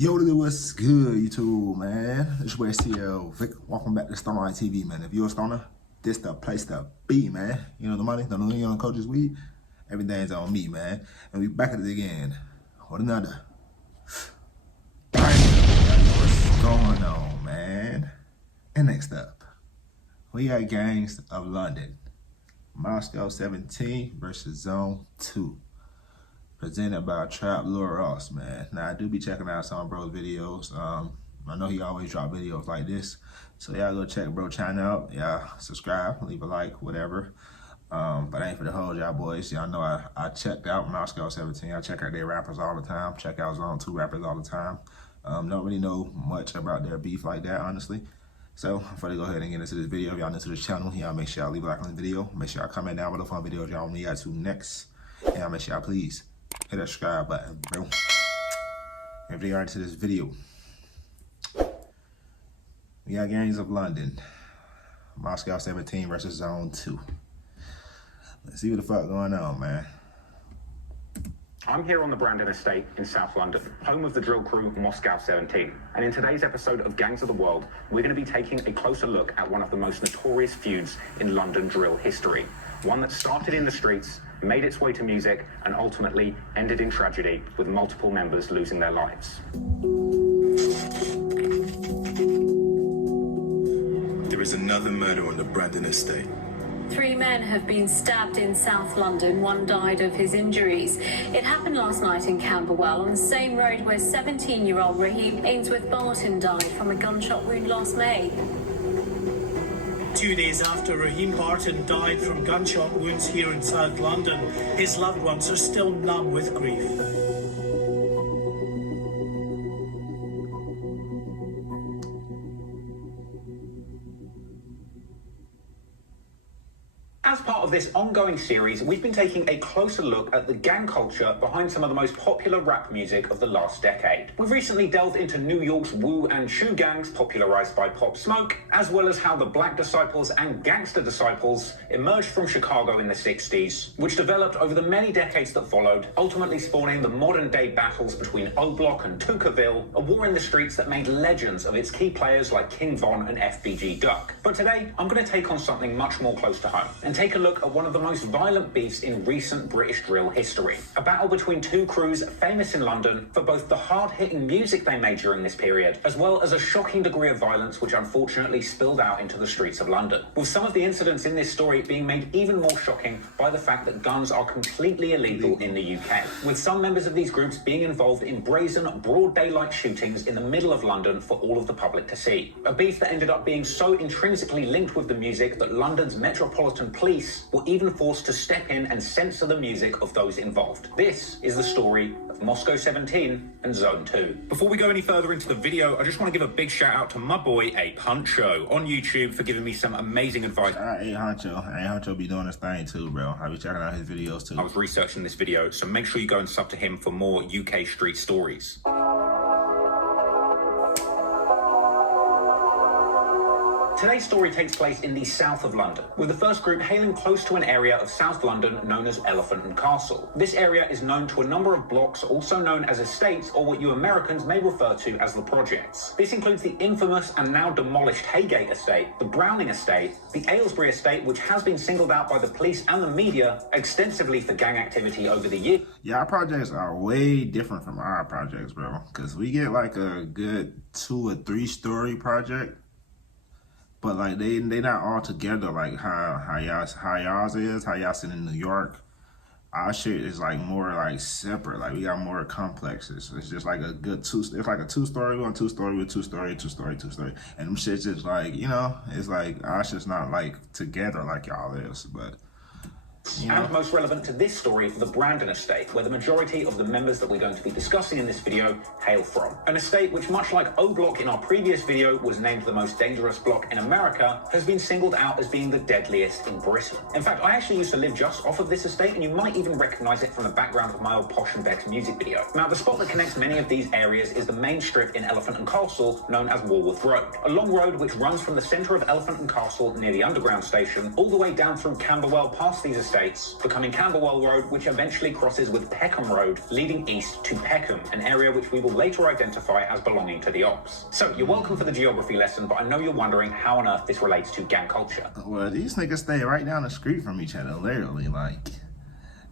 Yo, what's good, YouTube, man? It's your boy CL Vic. Welcome back to StonerLife TV, man. If you're a stoner, this the place to be, man. You know the money, the million on coaches weed, everything's on me, man. And we back at it again with another bang. What's going on, man? And next up, we got Gangs of London, Moscow17 versus Zone 2. Presented by Trap Lure Ross, man. Now I do be checking out some of bro's videos. I know he always drop videos like this, so y'all go check bro channel out. Y'all subscribe, leave a like, whatever. But I ain't for the hold y'all boys. Y'all know I checked out Moscow17. I check out their rappers all the time. Check out Zone 2 rappers all the time. Don't really know much about their beef like that, honestly. So before I go ahead and get into this video, if y'all new to this channel, y'all make sure y'all leave a like on the video. Make sure y'all comment down below for videos y'all want me to to next. And y'all make sure y'all please hit that subscribe button, bro. If they are into this video, we got Gangs of London, Moscow17 versus Zone 2. Let's see what the fuck going on, man. I'm here on the Brandon Estate in South London, home of the drill crew Moscow17. And in today's episode of Gangs of the World, we're going to be taking a closer look at one of the most notorious feuds in London drill history. One that started in the streets, made its way to music, and ultimately ended in tragedy, with multiple members losing their lives. There is another murder on the Brandon Estate. 3 men have been stabbed in South London. 1 died of his injuries. It happened last night in Camberwell, on the same road where 17-year-old Raheem Ainsworth Barton died from a gunshot wound last May. 2 days after Raheem Barton died from gunshot wounds here in South London, his loved ones are still numb with grief. As part of this ongoing series, we've been taking a closer look at the gang culture behind some of the most popular rap music of the last decade. We've recently delved into New York's Wu and Chu gangs, popularized by Pop Smoke, as well as how the Black Disciples and Gangster Disciples emerged from Chicago in the 60s, which developed over the many decades that followed, ultimately spawning the modern-day battles between O Block and Tuckerville, a war in the streets that made legends of its key players like King Von and FBG Duck. But today, I'm going to take on something much more close to home, and take a look at one of the most violent beefs in recent British drill history. A battle between 2 crews famous in London for both the hard-hitting music they made during this period, as well as a shocking degree of violence which unfortunately spilled out into the streets of London. With some of the incidents in this story being made even more shocking by the fact that guns are completely illegal in the UK, with some members of these groups being involved in brazen, broad daylight shootings in the middle of London for all of the public to see. A beef that ended up being so intrinsically linked with the music that London's Metropolitan Police were even forced to step in and censor the music of those involved. This is the story of Moscow17 and Zone 2. Before we go any further into the video, I just want to give a big shout out to my boy Ape Huncho on YouTube for giving me some amazing advice. Ape Huncho be doing this thing too, bro. I be checking out his videos too. I was researching this video, so make sure you go and sub to him for more UK street stories. Today's story takes place in the south of London, with the first group hailing close to an area of South London known as Elephant and Castle. This area is known to a number of blocks, also known as estates, or what you Americans may refer to as the projects. This includes the infamous and now demolished Haygate Estate, the Browning Estate, the Aylesbury Estate, which has been singled out by the police and the media extensively for gang activity over the years. Yeah, our projects are way different from our projects, bro, because we get like a good 2 or 3 story project. But like they not all together like how y'all's is, how y'all sit in New York. Our shit is like more like separate. Like we got more complexes. It's just like a good it's like a 2-story, 2-story with 2-story, 2-story, 2-story. And them shit's just like, you know, it's like our shit's not like together like y'all is, but And most relevant to this story, the Brandon Estate, where the majority of the members that we're going to be discussing in this video hail from. An estate which, much like O Block in our previous video, was named the most dangerous block in America, has been singled out as being the deadliest in Britain. In fact, I actually used to live just off of this estate, and you might even recognize it from the background of my old Posh and Beck's music video. Now, the spot that connects many of these areas is the main strip in Elephant and Castle, known as Walworth Road, a long road which runs from the centre of Elephant and Castle near the Underground station, all the way down through Camberwell past these estates estates, becoming Camberwell Road, which eventually crosses with Peckham Road, leading east to Peckham, an area which we will later identify as belonging to the Ops. So, you're welcome for the geography lesson, but I know you're wondering how on earth this relates to gang culture. Well, these niggas stay right down the street from each other, literally, like,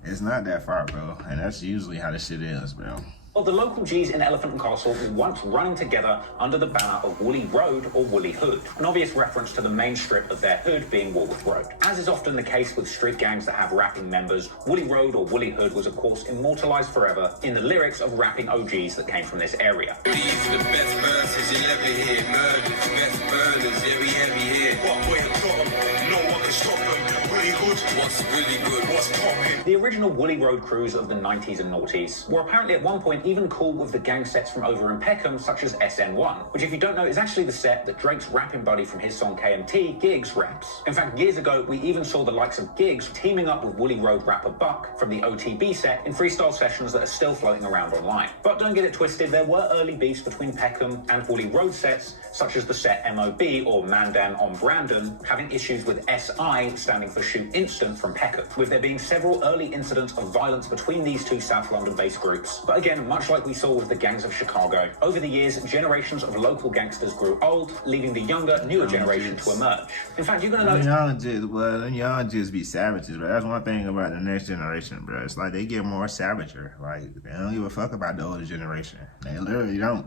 it's not that far, bro, and that's usually how this shit is, bro. Well, the local G's in Elephant and Castle were once running together under the banner of Woolly Road or Woolly Hood, an obvious reference to the main strip of their hood being Walworth Road. As is often the case with street gangs that have rapping members, Woolly Road or Woolly Hood was of course immortalised forever in the lyrics of rapping OGs that came from this area. These are the best verses you'll ever hear. Murders, best burners, yeah, we heavy here. What way I've got 'em, no one can stop 'em. Woolly Hood, what's really good, what's poppin'? The original Woolly Road crews of the 90s and noughties were apparently at one point even cool with the gang sets from over in Peckham, such as SN1, which if you don't know is actually the set that Drake's rapping buddy from his song KMT, Giggs, raps. In fact, years ago, we even saw the likes of Giggs teaming up with Woolly Road rapper Buck from the OTB set in freestyle sessions that are still floating around online. But don't get it twisted, there were early beefs between Peckham and Woolly Road sets, such as the set MOB or Mandan on Brandon, having issues with SI, standing for Shoot Instant, from Peckham, with there being several early incidents of violence between these two South London-based groups. But again, much like we saw with the gangs of Chicago, over the years, generations of local gangsters grew old, leaving the younger, newer generation to emerge. In fact, you're gonna notice... Them young just be savages, bro. That's one thing about the next generation, bro. It's like they get more savager. Like, they don't give a fuck about the older generation. They literally don't.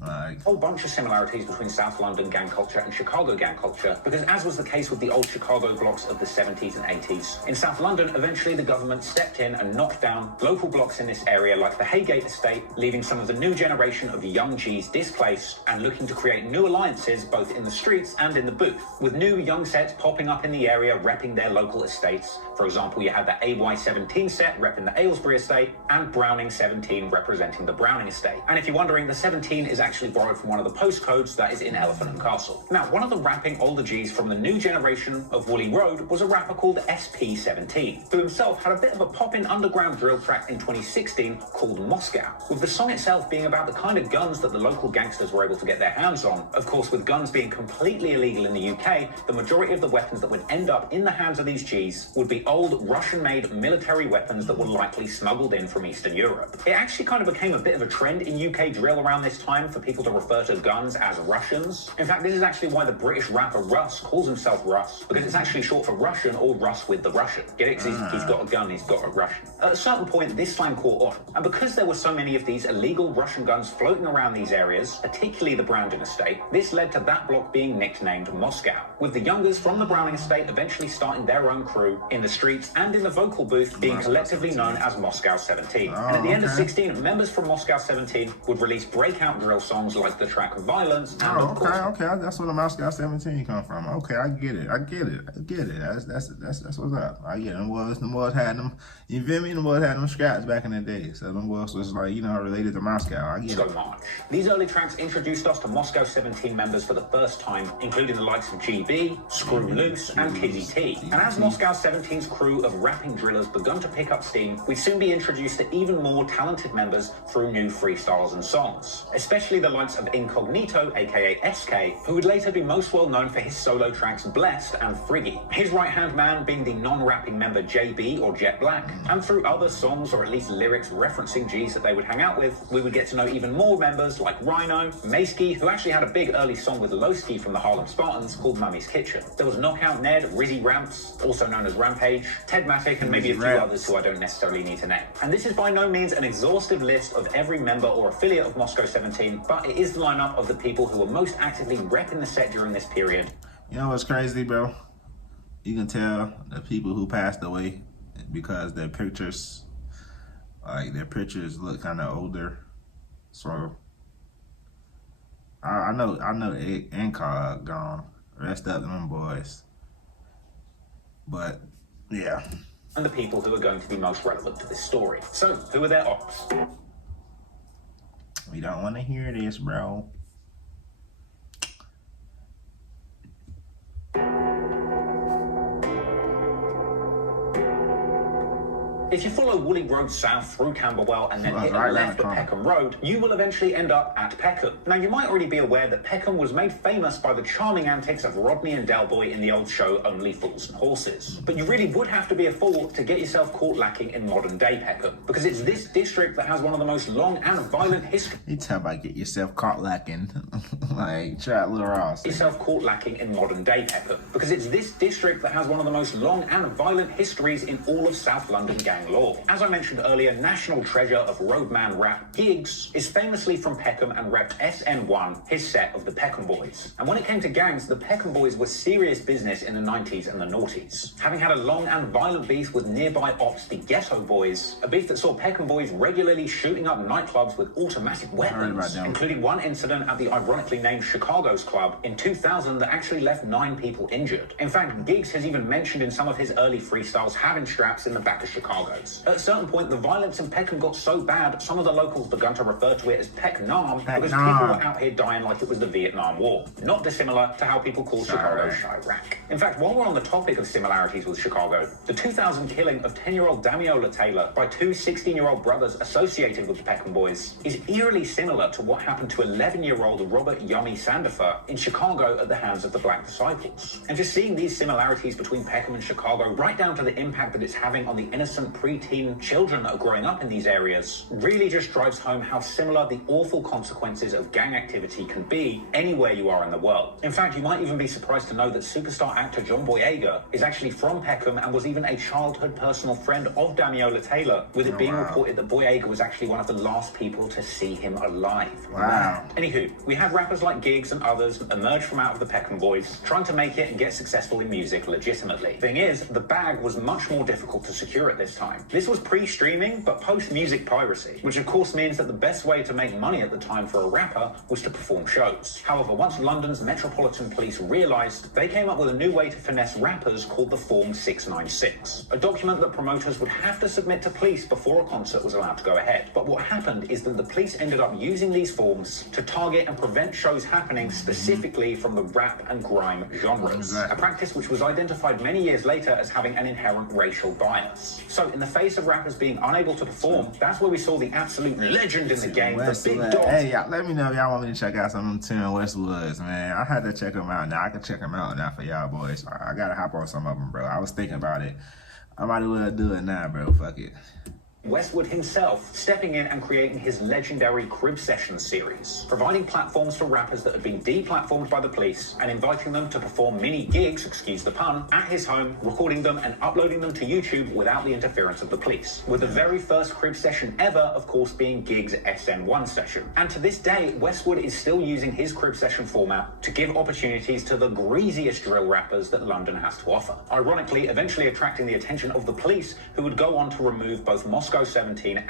Like, a whole bunch of similarities between South London gang culture and Chicago gang culture, because as was the case with the old Chicago blocks of the 70s and 80s, in South London, eventually the government stepped in and knocked down local blocks in this area like the Haygate estate, leaving some of the new generation of young G's displaced and looking to create new alliances both in the streets and in the booth, with new young sets popping up in the area repping their local estates. For example, you had the AY17 set repping the Aylesbury estate and Browning 17 representing the Browning estate. And if you're wondering, the 17 is actually borrowed from one of the postcodes that is in Elephant and Castle. Now, one of the rapping older G's from the new generation of Woolly Road was a rapper called SP17, who himself had a bit of a poppin' underground drill track in 2016 called Moscow, with the song itself being about the kind of guns that the local gangsters were able to get their hands on. Of course, with guns being completely illegal in the UK, the majority of the weapons that would end up in the hands of these G's would be old Russian-made military weapons that were likely smuggled in from Eastern Europe. It actually kind of became a bit of a trend in UK drill around this time for people to refer to guns as Russians. In fact, this is actually why the British rapper Russ calls himself Russ, because it's actually short for Russian or Russ with the Russian. Get it? Because he's got a gun, he's got a Russian. At a certain point, this slang caught on, and because there were so many of these illegal Russian guns floating around these areas, particularly the Brandon estate, this led to that block being nicknamed Moscow, with the youngers from the Browning estate eventually starting their own crew in the streets and in the vocal booth being collectively known as Moscow17. And at the end of 16, members from Moscow17 would release breakout drill songs like the track Violence and okay, that's where the Moscow17 come from. Okay, I get it. That's what's up. I get it. Them boys had them, you feel me? Them boys had them scraps back in the day. So them boys was like, you know, related to Moscow. I get it. These early tracks introduced us to Moscow17 members for the first time, including the likes of GB, Screw Loose, and Kizzy T. And as Moscow17's crew of rapping drillers begun to pick up steam, we'd soon be introduced to even more talented members through new freestyles and songs, especially the likes of Incognito, aka SK, who would later be most well known for his solo tracks Blessed and Friggy, his right-hand man being the non-rapping member JB or Jet Black, and through other songs or at least lyrics referencing G's that they would hang out with, we would get to know even more members like Rhino, Maskey, who actually had a big early song with Lowski from the Harlem Spartans called Mummy's Kitchen. There was Knockout Ned, Rizzy Ramps, also known as Rampage, Ted Matic, and maybe a few others who I don't necessarily need to name. And this is by no means an exhaustive list of every member or affiliate of Moscow17, but it is the lineup of the people who were most actively repping the set during this period. You know what's crazy, bro? You can tell the people who passed away because their pictures look kind of older. So I know Incog gone. Rest up them boys. But yeah. And the people who are going to be most relevant to this story. So, who are their ops? We don't want to hear this, bro. If If you follow Woolly Road south through Camberwell and then hit a right left at around the Peckham Road, you will eventually end up at Peckham. Now, you might already be aware that Peckham was made famous by the charming antics of Rodney and Delboy in the old show Only Fools and Horses. But you really would have to be a fool to get yourself caught lacking in modern-day Peckham, because it's this district that has one of the most long and violent history. You tell about get yourself caught lacking, like Trap Lil Ross. Yourself caught lacking in modern-day Peckham, because it's this district that has one of the most long and violent histories in all of South London gang lore. As I mentioned earlier, national treasure of roadman rap, Giggs, is famously from Peckham and repped SN1, his set of the Peckham Boys. And when it came to gangs, the Peckham Boys were serious business in the 90s and the noughties, having had a long and violent beef with nearby ops, the Ghetto Boys, a beef that saw Peckham Boys regularly shooting up nightclubs with automatic weapons, including one incident at the ironically named Chicago's Club in 2000 that actually left 9 people injured. In fact, Giggs has even mentioned in some of his early freestyles having straps in the back of Chicago's. At a certain point, the violence in Peckham got so bad, some of the locals begun to refer to it as Peck-Nam because people were out here dying like it was the Vietnam War. Not dissimilar to how people call Chicago Chirac. In fact, while we're on the topic of similarities with Chicago, the 2000 killing of 10-year-old Damiola Taylor by 2 16-year-old brothers associated with the Peckham Boys is eerily similar to what happened to 11-year-old Robert Yummy Sandifer in Chicago at the hands of the Black Disciples. And just seeing these similarities between Peckham and Chicago, right down to the impact that it's having on the innocent preteen children that are growing up in these areas, really just drives home how similar the awful consequences of gang activity can be anywhere you are in the world. In fact, you might even be surprised to know that superstar actor John Boyega is actually from Peckham and was even a childhood personal friend of Damiola Taylor, with it being reported that Boyega was actually one of the last people to see him alive. Wow. Anywho, we had rappers like Giggs and others emerge from out of the Peckham Boys, trying to make it and get successful in music legitimately. Thing is, the bag was much more difficult to secure at this time. This was pre-streaming, but post-music piracy, which of course means that the best way to make money at the time for a rapper was to perform shows. However, once London's Metropolitan Police realised, they came up with a new way to finesse rappers called the Form 696, a document that promoters would have to submit to police before a concert was allowed to go ahead. But what happened is that the police ended up using these forms to target and prevent shows happening specifically from the rap and grime genres, a practice which was identified many years later as having an inherent racial bias. So in the face of rappers being unable to perform, that's where we saw the absolute legend in the game, the Big Dog. Hey, y'all, let me know if y'all want me to check out some of them Tim Westwoods, man. I had to check them out now. I can check them out now for y'all boys. I gotta hop on some of them, bro. I was thinking about it. I might as well do it now, bro. Fuck it. Westwood himself stepping in and creating his legendary Crib Sessions series, providing platforms for rappers that had been deplatformed by the police and inviting them to perform mini gigs, excuse the pun, at his home, recording them and uploading them to YouTube without the interference of the police. With the very first Crib Session ever, of course, being Giggs' SN1 session. And to this day, Westwood is still using his Crib Session format to give opportunities to the greasiest drill rappers that London has to offer. Ironically, eventually attracting the attention of the police, who would go on to remove both Moscow17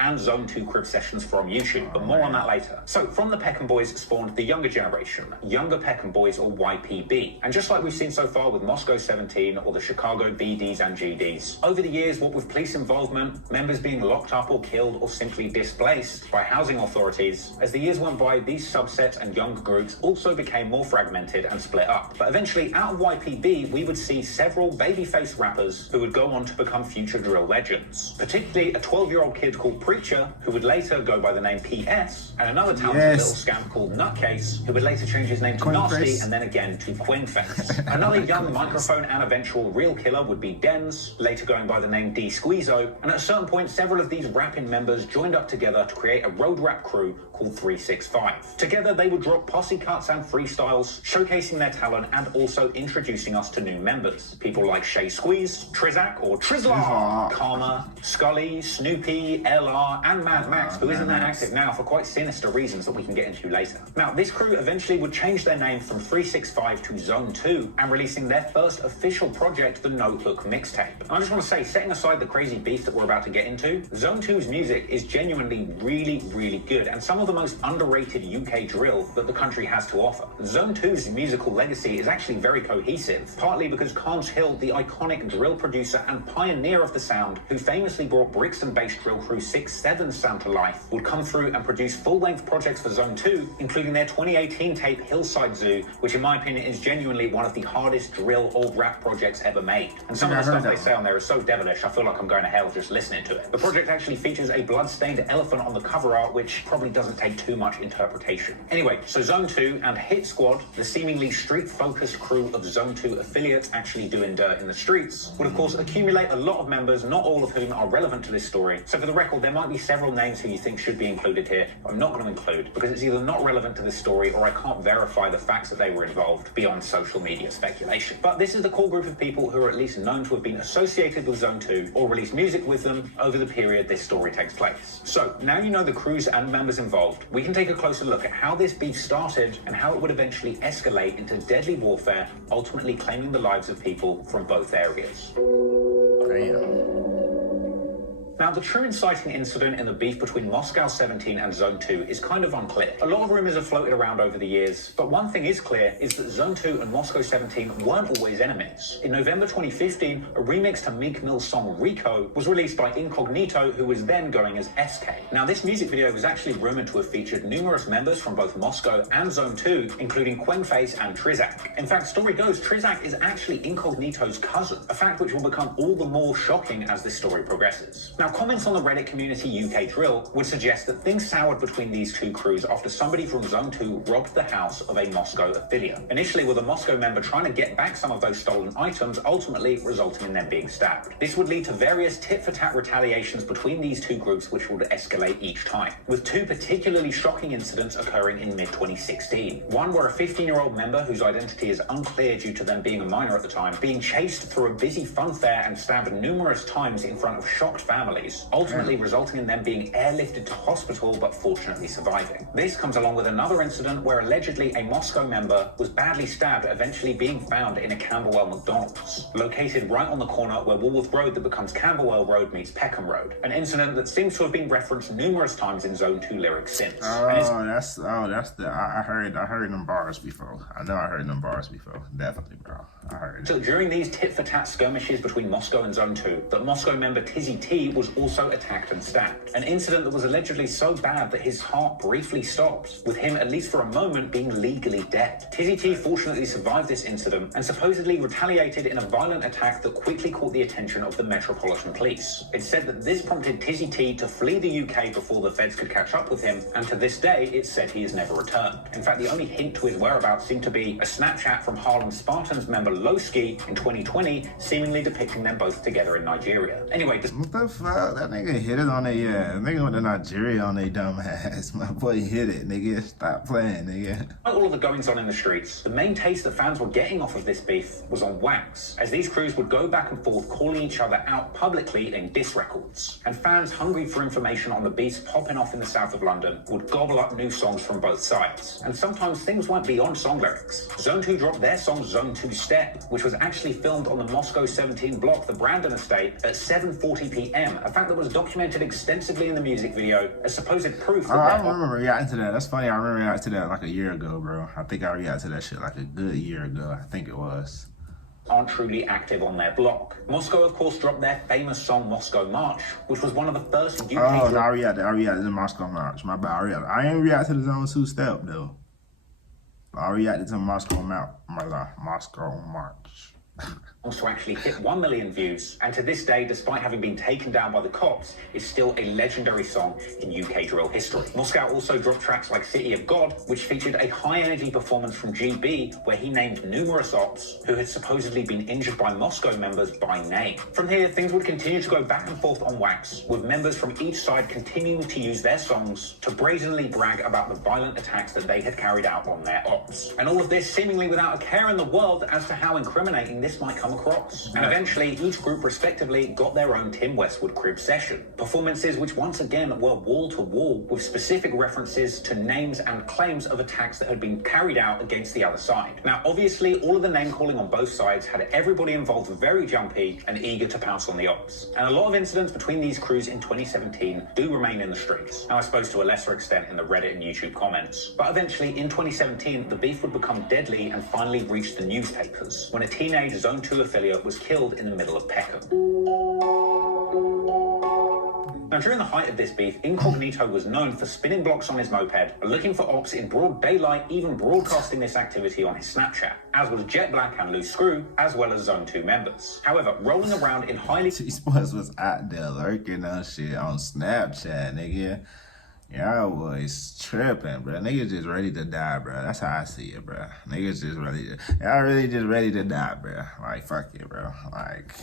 and Zone 2 Crib Sessions from YouTube, but more on that later. So from the Peckham Boys spawned the younger generation, Younger Peckham Boys, or YPB. And just like we've seen so far with Moscow17 or the Chicago BDs and GDs, over the years, what with police involvement, members being locked up or killed or simply displaced by housing authorities, as the years went by, these subsets and younger groups also became more fragmented and split up. But eventually, out of YPB, we would see several babyface rappers who would go on to become future drill legends, particularly a 12-year-old kid called Preacher, who would later go by the name PS, and another talented little scamp called Nutcase, who would later change his name to Nasty and then again to Quingface. Another young microphone and eventual real killer would be Denz, later going by the name D Squeezo, and at a certain point, several of these rapping members joined up together to create a road rap crew called 365. Together, they would drop posse cuts and freestyles, showcasing their talent and also introducing us to new members. People like Shay Squeeze, Trizak or Trizla, Karma, Scully, Snoopy, LR, and Mad Max, who isn't that active now for quite sinister reasons that we can get into later. Now, this crew eventually would change their name from 365 to Zone 2 and releasing their first official project, the No Hook mixtape. And I just want to say, setting aside the crazy beef that we're about to get into, Zone 2's music is genuinely really good and some of the most underrated UK drill that the country has to offer. Zone 2's musical legacy is actually very cohesive, partly because Carnes Hill, the iconic drill producer and pioneer of the sound, who famously brought bricks and bass Spanish drill crew 6-7 StonerLife would come through and produce full-length projects for Zone 2, including their 2018 tape Hillside Zoo, which in my opinion is genuinely one of the hardest drill or rap projects ever made. And some of the stuff they say on there is so devilish, I feel like I'm going to hell just listening to it. The project actually features a blood-stained elephant on the cover art, which probably doesn't take too much interpretation. Anyway, so Zone 2 and Hit Squad, the seemingly street-focused crew of Zone 2 affiliates actually doing dirt in the streets, would of course accumulate a lot of members, not all of whom are relevant to this story. So for the record, there might be several names who you think should be included here. I'm not going to include because it's either not relevant to this story or I can't verify the facts that they were involved beyond social media speculation. But this is the core group of people who are at least known to have been associated with Zone 2 or released music with them over the period this story takes place. So now you know the crews and members involved, we can take a closer look at how this beef started and how it would eventually escalate into deadly warfare, ultimately claiming the lives of people from both areas. Damn. Now, the true inciting incident in the beef between Moscow17 and Zone 2 is kind of unclear. A lot of rumours have floated around over the years, but one thing is clear is that Zone 2 and Moscow17 weren't always enemies. In November 2015, a remix to Meek Mill's song Rico was released by Incognito, who was then going as SK. Now, this music video was actually rumoured to have featured numerous members from both Moscow and Zone 2, including Quenface and Trizak. In fact, story goes, Trizak is actually Incognito's cousin, a fact which will become all the more shocking as this story progresses. Now, comments on the Reddit community UK Drill would suggest that things soured between these two crews after somebody from Zone 2 robbed the house of a Moscow affiliate. Initially with a Moscow member trying to get back some of those stolen items, ultimately resulting in them being stabbed. This would lead to various tit-for-tat retaliations between these two groups, which would escalate each time, with two particularly shocking incidents occurring in mid-2016. One where a 15-year-old member, whose identity is unclear due to them being a minor at the time, being chased through a busy fun fair and stabbed numerous times in front of shocked families, ultimately resulting in them being airlifted to hospital but fortunately surviving. This comes along with another incident where allegedly a Moscow member was badly stabbed, eventually being found in a Camberwell McDonald's, located right on the corner where Woolworth Road that becomes Camberwell Road meets Peckham Road, an incident that seems to have been referenced numerous times in Zone 2 lyrics since. I heard them bars before. I know I heard them bars before. Definitely, bro. I heard. So during these tit-for-tat skirmishes between Moscow and Zone 2, that Moscow member Tizzy T was also attacked and stabbed. An incident that was allegedly so bad that his heart briefly stopped, with him, at least for a moment, being legally dead. Tizzy T fortunately survived this incident and supposedly retaliated in a violent attack that quickly caught the attention of the Metropolitan Police. It's said that this prompted Tizzy T to flee the UK before the feds could catch up with him, and to this day, it's said he has never returned. In fact, the only hint to his whereabouts seemed to be a Snapchat from Harlem Spartans member Lowski in 2020, seemingly depicting them both together in Nigeria. Anyway, what the fuck? That nigga hit it on their ass. Nigga went to Nigeria on their dumb ass. My boy hit it, nigga. Stop playing, nigga. Despite all of the goings on in the streets, the main taste that fans were getting off of this beef was on wax, as these crews would go back and forth calling each other out publicly in diss records. And fans hungry for information on the beefs popping off in the south of London would gobble up new songs from both sides. And sometimes things went beyond song lyrics. Zone 2 dropped their song Zone 2 Step, which was actually filmed on the Moscow17 block, the Brandon estate, at 7:40 p.m, a fact that was documented extensively in the music video as supposed proof that I remember reacting to that. That's funny. I remember reacting to that like a year ago, bro. I think I reacted to that shit like a good year ago. I think it was. Aren't truly active on their block. Moscow, of course, dropped their famous song Moscow March, which was one of the first UK... Oh, no, I reacted to the Moscow March. My bad. I ain't reacted to the Zone 2 Step, though. I reacted to Moscow March. To actually hit 1 million views, and to this day, despite having been taken down by the cops, is still a legendary song in UK drill history. Moscow also dropped tracks like City of God, which featured a high-energy performance from GB, where he named numerous ops who had supposedly been injured by Moscow members by name. From here, things would continue to go back and forth on wax, with members from each side continuing to use their songs to brazenly brag about the violent attacks that they had carried out on their ops. And all of this seemingly without a care in the world as to how incriminating this might come across. And eventually, each group respectively got their own Tim Westwood crib session. Performances which once again were wall to wall, with specific references to names and claims of attacks that had been carried out against the other side. Now, obviously, all of the name calling on both sides had everybody involved very jumpy and eager to pounce on the ops. And a lot of incidents between these crews in 2017 do remain in the streets. Now, I suppose to a lesser extent in the Reddit and YouTube comments. But eventually, in 2017, the beef would become deadly and finally reach the newspapers, when a teenage Zone 2 affiliate was killed in the middle of Peckham. Now, during the height of this beef, Incognito was known for spinning blocks on his moped, looking for ops in broad daylight, even broadcasting this activity on his Snapchat, as was Jet Black and Loose Screw, as well as Zone 2 members. However, rolling around in highly... These boys was out there lurking on shit on Snapchat, nigga. Y'all was tripping, bro. Niggas just ready to die, bro. That's how I see it, bro. Niggas just ready to... Y'all really just ready to die, bro. Like, fuck it, bro. Like...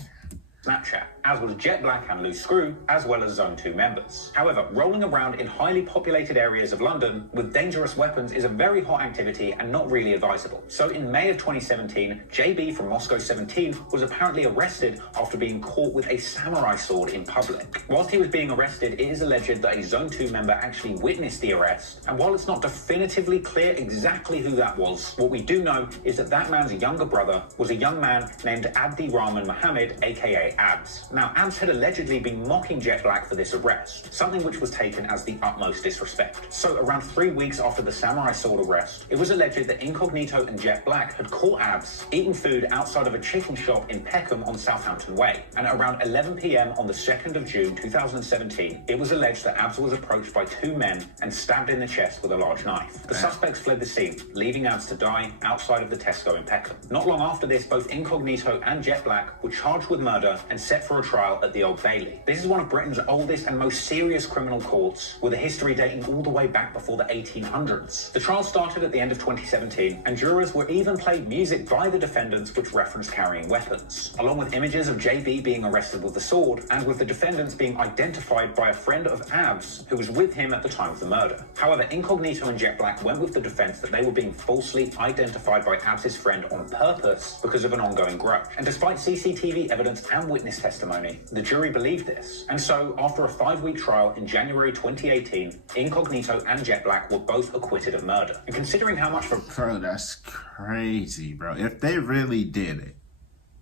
Snapchat, as was Jet Black and Loose Screw, as well as Zone 2 members. However, rolling around in highly populated areas of London with dangerous weapons is a very hot activity and not really advisable. So in May of 2017, JB from Moscow17 was apparently arrested after being caught with a samurai sword in public. Whilst he was being arrested, it is alleged that a Zone 2 member actually witnessed the arrest, and while it's not definitively clear exactly who that was, what we do know is that that man's younger brother was a young man named Abdi Rahman Mohammed, aka Abs. Now, Abs had allegedly been mocking Jet Black for this arrest, something which was taken as the utmost disrespect. So around 3 weeks after the samurai sword arrest, it was alleged that Incognito and Jet Black had caught Abs eating food outside of a chicken shop in Peckham on Southampton Way. And at around 11 p.m. on the 2nd of June 2017, it was alleged that Abs was approached by 2 men and stabbed in the chest with a large knife. The suspects fled the scene, leaving Abs to die outside of the Tesco in Peckham. Not long after this, both Incognito and Jet Black were charged with murder and set for a trial at the Old Bailey. This is one of Britain's oldest and most serious criminal courts, with a history dating all the way back before the 1800s. The trial started at the end of 2017, and jurors were even played music by the defendants which referenced carrying weapons, along with images of JB being arrested with the sword, and with the defendants being identified by a friend of Abs who was with him at the time of the murder. However, Incognito and Jet Black went with the defense that they were being falsely identified by Abs' friend on purpose because of an ongoing grudge. And despite CCTV evidence and witness testimony, the jury believed this. And so, after a 5-week trial in January 2018, Incognito and Jet Black were both acquitted of murder. And considering how much for... Bro, that's crazy, bro. If they really did it,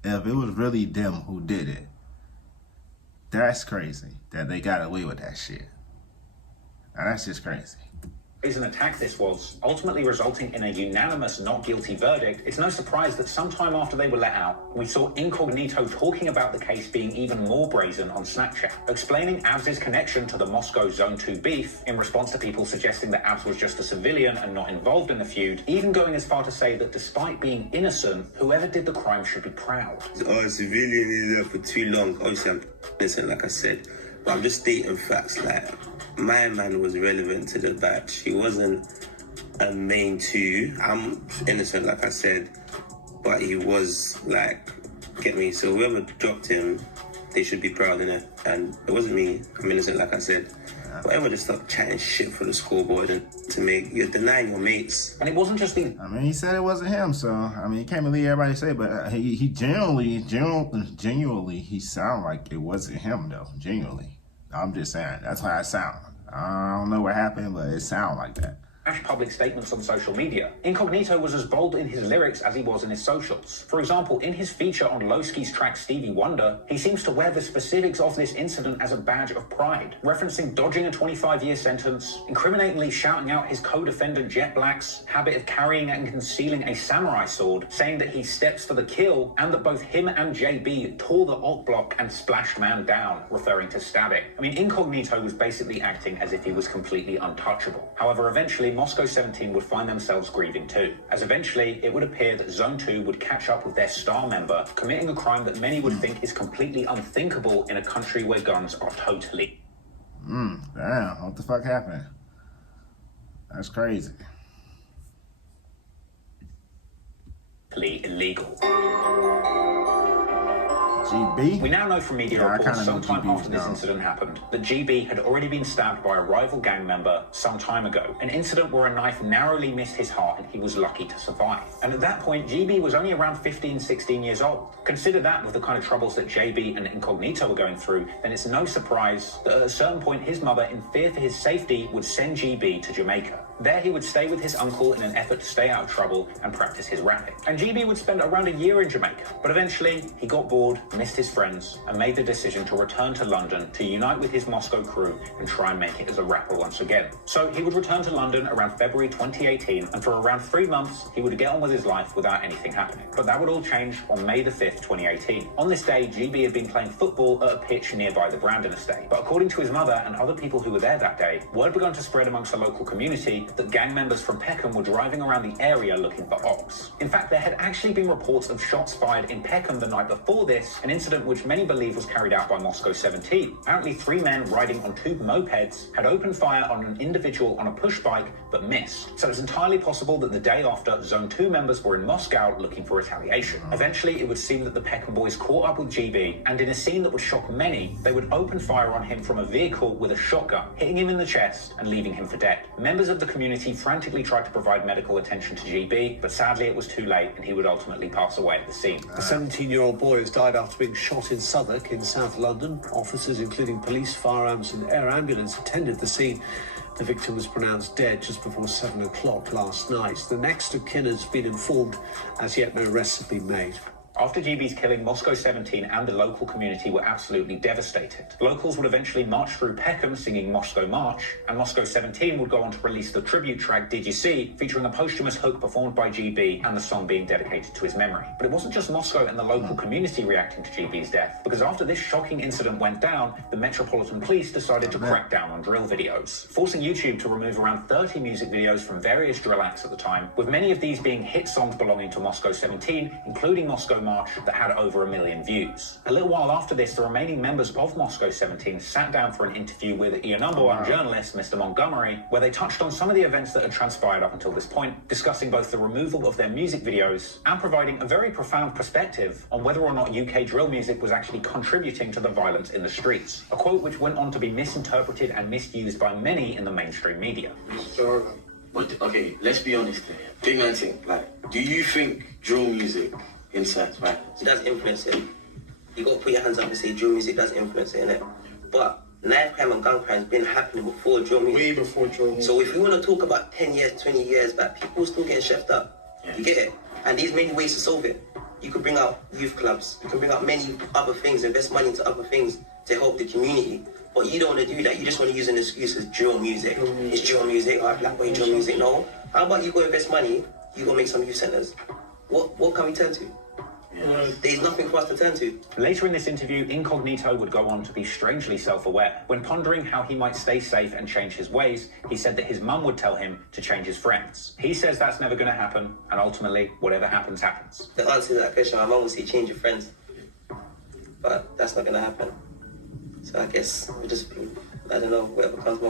if it was really them who did it, that's crazy that they got away with that shit. Now, that's just crazy. An attack this was, ultimately resulting in a unanimous not guilty verdict, it's no surprise that sometime after they were let out, we saw Incognito talking about the case being even more brazen on Snapchat, explaining Abs' connection to the Moscow Zone 2 beef in response to people suggesting that Abs was just a civilian and not involved in the feud, even going as far to say that despite being innocent, whoever did the crime should be proud. A civilian is there for too long. Obviously, I'm innocent, like I said, but I'm just stating facts. Like, my man was relevant to the batch. He wasn't a main 2. I'm innocent, like I said, but he was, like, get me? So whoever dropped him, they should be proud in it. And it wasn't me. I'm innocent, like I said. Whatever, just stop chatting shit for the scoreboard and to make, you're denying your mates. And it wasn't just the... I mean, he said it wasn't him, so, I mean, you can't believe everybody say, but he genuinely, he sound like it wasn't him, though, genuinely. I'm just saying, that's how I sound. I don't know what happened, but it sound like that. Public statements on social media. Incognito was as bold in his lyrics as he was in his socials. For example, in his feature on Lowski's track Stevie Wonder, he seems to wear the specifics of this incident as a badge of pride, referencing dodging a 25-year sentence, incriminatingly shouting out his co-defendant Jet Black's habit of carrying and concealing a samurai sword, saying that he steps for the kill, and that both him and JB tore the alt block and splashed man down, referring to stabbing. I mean, Incognito was basically acting as if he was completely untouchable. However, eventually, Moscow17 would find themselves grieving too, as eventually it would appear that Zone 2 would catch up with their star member, committing a crime that many would think is completely unthinkable in a country where guns are totally... Damn, what the fuck happened? That's crazy. ...illegal. GB? We now know from media reports sometime after this incident happened that GB had already been stabbed by a rival gang member some time ago, an incident where a knife narrowly missed his heart and he was lucky to survive. And at that point, GB was only around 15, 16 years old. Consider that with the kind of troubles that JB and Incognito were going through, then it's no surprise that at a certain point his mother, in fear for his safety, would send GB to Jamaica. There he would stay with his uncle in an effort to stay out of trouble and practice his rapping. And GB would spend around a year in Jamaica, but eventually he got bored, missed his friends, and made the decision to return to London to unite with his Moscow crew and try and make it as a rapper once again. So he would return to London around February 2018, and for around 3 months he would get on with his life without anything happening. But that would all change on May the 5th, 2018. On this day, GB had been playing football at a pitch nearby the Brandon estate. But according to his mother and other people who were there that day, word began to spread amongst the local community that gang members from Peckham were driving around the area looking for ops. In fact, there had actually been reports of shots fired in Peckham the night before this, an incident which many believe was carried out by Moscow17. Apparently 3 men riding on 2 mopeds had opened fire on an individual on a push bike but missed. So it's entirely possible that the day after, Zone 2 members were in Moscow looking for retaliation. Eventually, it would seem that the Peckham boys caught up with GB, and in a scene that would shock many, they would open fire on him from a vehicle with a shotgun, hitting him in the chest and leaving him for dead. Members of the community frantically tried to provide medical attention to GB, but sadly it was too late and he would ultimately pass away at the scene. A 17-year-old boy has died after being shot in Southwark in South London. Officers, including police, firearms and air ambulance, attended the scene. The victim was pronounced dead just before 7 o'clock last night. The next of kin has been informed. As yet, no arrests have been made. After GB's killing, Moscow17 and the local community were absolutely devastated. Locals would eventually march through Peckham singing Moscow March, and Moscow17 would go on to release the tribute track Did You See, featuring a posthumous hook performed by GB and the song being dedicated to his memory. But it wasn't just Moscow and the local community reacting to GB's death, because after this shocking incident went down, the Metropolitan Police decided to crack down on drill videos, forcing YouTube to remove around 30 music videos from various drill acts at the time, with many of these being hit songs belonging to Moscow17, including Moscow March, that had over 1 million views. A little while after this, the remaining members of Moscow17 sat down for an interview with ER number 1 journalist, Mr. Montgomery, where they touched on some of the events that had transpired up until this point, discussing both the removal of their music videos and providing a very profound perspective on whether or not UK drill music was actually contributing to the violence in the streets. A quote which went on to be misinterpreted and misused by many in the mainstream media. But okay, let's be honest here. Big man thing, like, do you think drill music incites violence? It does influence it. You got to put your hands up and say drill music does influence it, innit? But knife crime and gun crime has been happening before drill music. Way before drill music. So if we want to talk about 10 years, 20 years back, people still getting chefed up. Yeah. You get it? And there's many ways to solve it. You could bring out youth clubs. You can bring out many other things, invest money into other things to help the community. But you don't want to do that. You just want to use an excuse as drill music. It's drill music, or black boy drill music. No. How about you go invest money, you go make some youth centers? What can we turn to? There's nothing for us to turn to. Later in this interview, Incognito would go on to be strangely self-aware. When pondering how he might stay safe and change his ways, he said that his mum would tell him to change his friends. He says that's never going to happen, and ultimately, whatever happens, happens. The answer to that question, my mum would say change your friends. But that's not going to happen. So I guess we just, I don't know, whatever comes my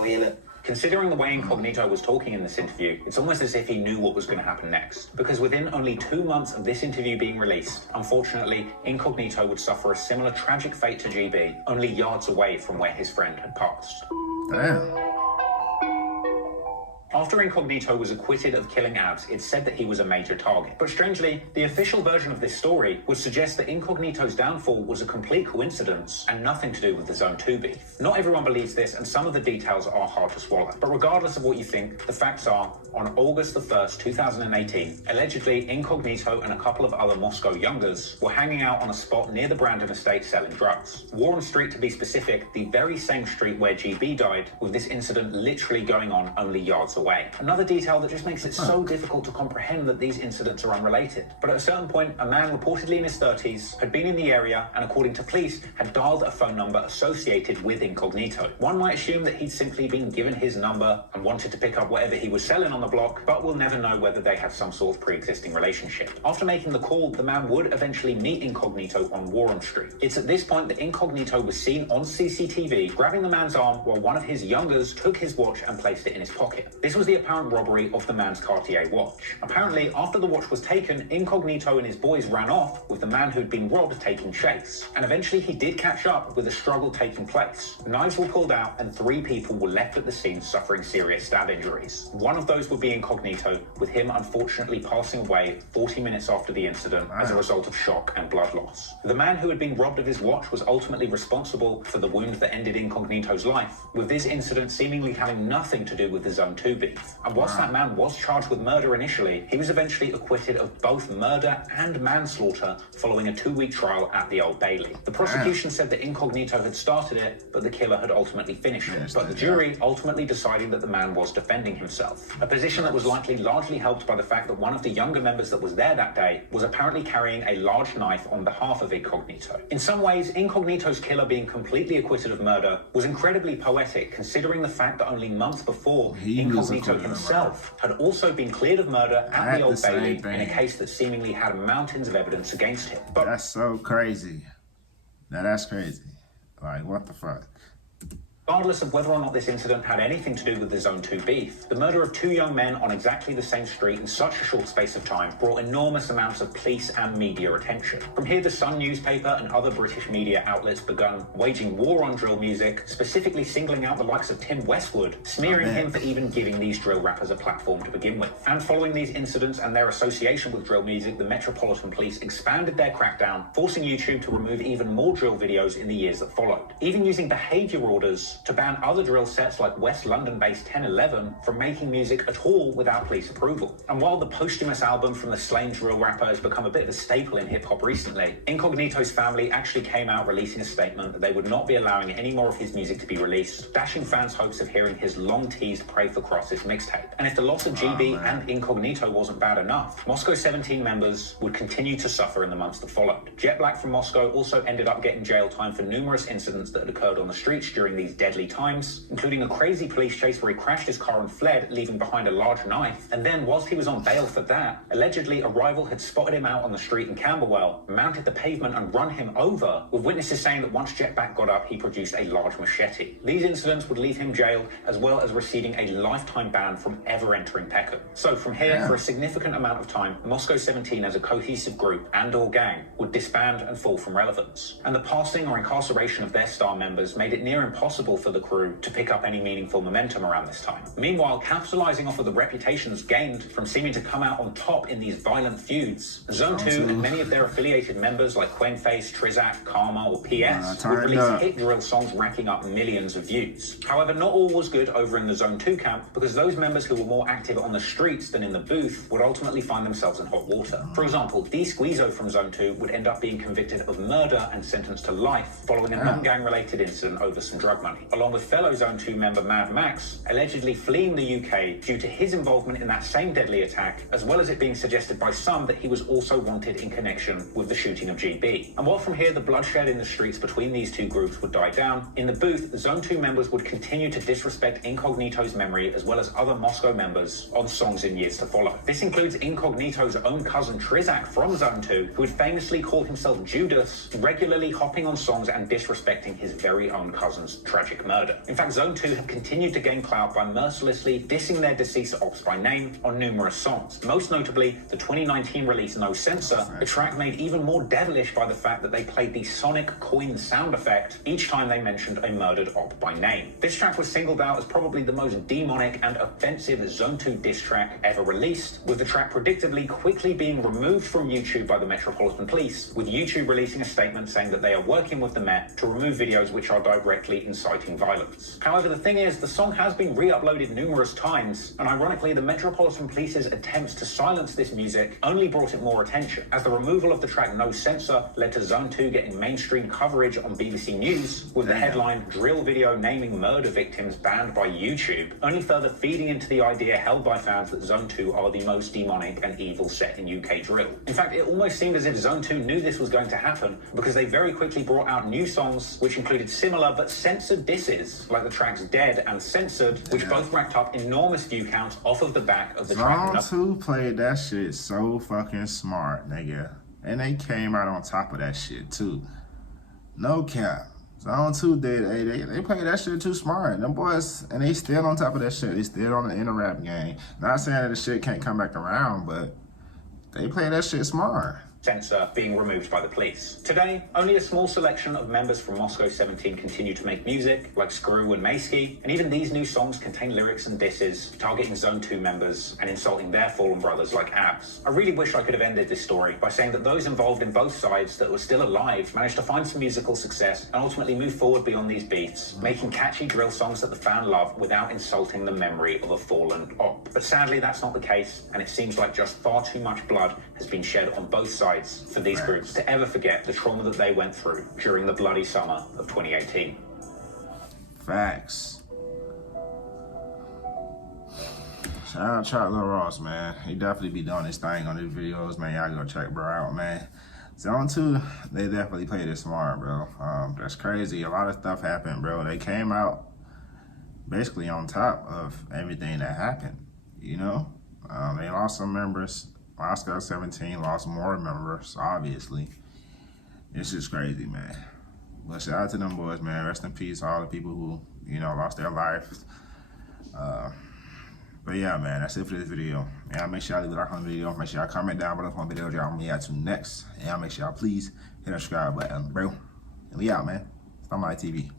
way, innit? Considering the way Incognito was talking in this interview, it's almost as if he knew what was going to happen next. Because within only 2 months of this interview being released, unfortunately, Incognito would suffer a similar tragic fate to GB, only yards away from where his friend had passed. Damn. After Incognito was acquitted of killing Abs, it's said that he was a major target. But strangely, the official version of this story would suggest that Incognito's downfall was a complete coincidence and nothing to do with the Zone 2 beef. Not everyone believes this, and some of the details are hard to swallow. But regardless of what you think, the facts are, on August the 1st, 2018, allegedly Incognito and a couple of other Moscow youngers were hanging out on a spot near the Brandon estate selling drugs. Warren Street, to be specific, the very same street where GB died, with this incident literally going on only yards away. Another detail that just makes it so difficult to comprehend that these incidents are unrelated. But at a certain point, a man reportedly in his 30s had been in the area and, according to police, had dialed a phone number associated with Incognito. One might assume that he'd simply been given his number and wanted to pick up whatever he was selling on the block, but we'll never know whether they had some sort of pre-existing relationship. After making the call, the man would eventually meet Incognito on Warren Street. It's at this point that Incognito was seen on CCTV grabbing the man's arm while one of his youngers took his watch and placed it in his pocket. This was the apparent robbery of the man's Cartier watch. Apparently, after the watch was taken, Incognito and his boys ran off, with the man who'd been robbed taking chase. And eventually he did catch up, with a struggle taking place. Knives were pulled out and 3 people were left at the scene suffering serious stab injuries. One of those would be Incognito, with him unfortunately passing away 40 minutes after the incident as a result of shock and blood loss. The man who had been robbed of his watch was ultimately responsible for the wound that ended Incognito's life, with this incident seemingly having nothing to do with the Zone 2 beef. booth. And whilst that man was charged with murder initially, he was eventually acquitted of both murder and manslaughter following a 2-week trial at the Old Bailey. The prosecution said that Incognito had started it, but the killer had ultimately finished it. But the jury ultimately deciding that the man was defending himself. A position that was likely largely helped by the fact that one of the younger members that was there that day was apparently carrying a large knife on behalf of Incognito. In some ways, Incognito's killer being completely acquitted of murder was incredibly poetic, considering the fact that only months before, Incognito himself had also been cleared of murder at the Old Bailey in a case that seemingly had mountains of evidence against him. But that's so crazy. Now that's crazy. Like, what the fuck? regardless of whether or not this incident had anything to do with the Zone 2 beef, the murder of 2 young men on exactly the same street in such a short space of time brought enormous amounts of police and media attention. From here, the Sun newspaper and other British media outlets began waging war on drill music, specifically singling out the likes of Tim Westwood, smearing him for even giving these drill rappers a platform to begin with. And following these incidents and their association with drill music, the Metropolitan Police expanded their crackdown, forcing YouTube to remove even more drill videos in the years that followed, even using behaviour orders to ban other drill sets like West London-based 1011 from making music at all without police approval. And while the posthumous album from the slain drill rapper has become a bit of a staple in hip-hop recently, Incognito's family actually came out releasing a statement that they would not be allowing any more of his music to be released, dashing fans' hopes of hearing his long-teased Pray for Crosses mixtape. And if the loss of GB and Incognito wasn't bad enough, Moscow17 members would continue to suffer in the months that followed. Jet Black from Moscow also ended up getting jail time for numerous incidents that had occurred on the streets during these deadly times, including a crazy police chase where he crashed his car and fled, leaving behind a large knife. And then, whilst he was on bail for that, allegedly a rival had spotted him out on the street in Camberwell, mounted the pavement and run him over, with witnesses saying that once Jet Black got up, he produced a large machete. These incidents would leave him jailed, as well as receiving a lifetime ban from ever entering Peckham. So from here, for a significant amount of time, Moscow17 as a cohesive group and/or gang would disband and fall from relevance. And the passing or incarceration of their star members made it near impossible for the crew to pick up any meaningful momentum around this time. Meanwhile, capitalizing off of the reputations gained from seeming to come out on top in these violent feuds, Zone 2 and many of their affiliated members like Quenface, Trizak, Karma, or PS would release hit drill songs racking up millions of views. However, not all was good over in the Zone 2 camp, because those members who were more active on the streets than in the booth would ultimately find themselves in hot water. For example, D Squeezo from Zone 2 would end up being convicted of murder and sentenced to life following a non-gang related incident over some drug money, along with fellow Zone 2 member Mad Max allegedly fleeing the UK due to his involvement in that same deadly attack, as well as it being suggested by some that he was also wanted in connection with the shooting of GB. And while from here the bloodshed in the streets between these two groups would die down, in the booth, Zone 2 members would continue to disrespect Incognito's memory as well as other Moscow members on songs in years to follow. This includes Incognito's own cousin Trizak from Zone 2, who would famously call himself Judas, regularly hopping on songs and disrespecting his very own cousin's tragic murder. In fact, Zone 2 have continued to gain clout by mercilessly dissing their deceased ops by name on numerous songs. Most notably, the 2019 release No Censor, a track made even more devilish by the fact that they played the sonic coin sound effect each time they mentioned a murdered op by name. This track was singled out as probably the most demonic and offensive Zone 2 diss track ever released, with the track predictably quickly being removed from YouTube by the Metropolitan Police, with YouTube releasing a statement saying that they are working with the Met to remove videos which are directly inciting violence. However, the thing is, the song has been re-uploaded numerous times, and ironically, the Metropolitan Police's attempts to silence this music only brought it more attention, as the removal of the track No Censor led to Zone 2 getting mainstream coverage on BBC News, with the headline "Drill Video Naming Murder Victims Banned by YouTube," only further feeding into the idea held by fans that Zone 2 are the most demonic and evil set in UK drill. In fact, it almost seemed as if Zone 2 knew this was going to happen, because they very quickly brought out new songs which included similar but censored disses, like the tracks Dead and Censored, which both racked up enormous view counts off of the back of the track. Zone 2 played that shit so fucking smart, nigga. And they came out on top of that shit too. No cap. Zone 2 did, they played that shit too smart. Them boys, and they still on top of that shit. They still on the inner rap game. Not saying that the shit can't come back around, but they play that shit smart. censor being removed by the police. Today, only a small selection of members from Moscow17 continue to make music, like Screw and Maysky, and even these new songs contain lyrics and disses targeting Zone 2 members and insulting their fallen brothers like Abs. I really wish I could have ended this story by saying that those involved in both sides that were still alive managed to find some musical success and ultimately move forward beyond these beats, making catchy drill songs that the fan love without insulting the memory of a fallen op. But sadly, that's not the case, and it seems like just far too much blood has been shed on both sides for these groups to ever forget the trauma that they went through during the bloody summer of 2018. Facts. Shout out Charlie Ross, man. He definitely be doing his thing on his videos, man. Y'all go check bro out, man. Zone 2, they definitely played it smart, bro. That's crazy. A lot of stuff happened, bro. They came out basically on top of everything that happened, you know? They lost some members. Moscow17 lost more members, obviously. It's just crazy, man. But shout out to them boys, man. Rest in peace, all the people who, you know, lost their lives. But yeah, man, that's it for this video. Y'all make sure y'all leave a like on the video. Make sure y'all comment down below on videos y'all want me to next. And y'all make sure y'all please hit that subscribe button, bro. And we out, man. StonerLife TV.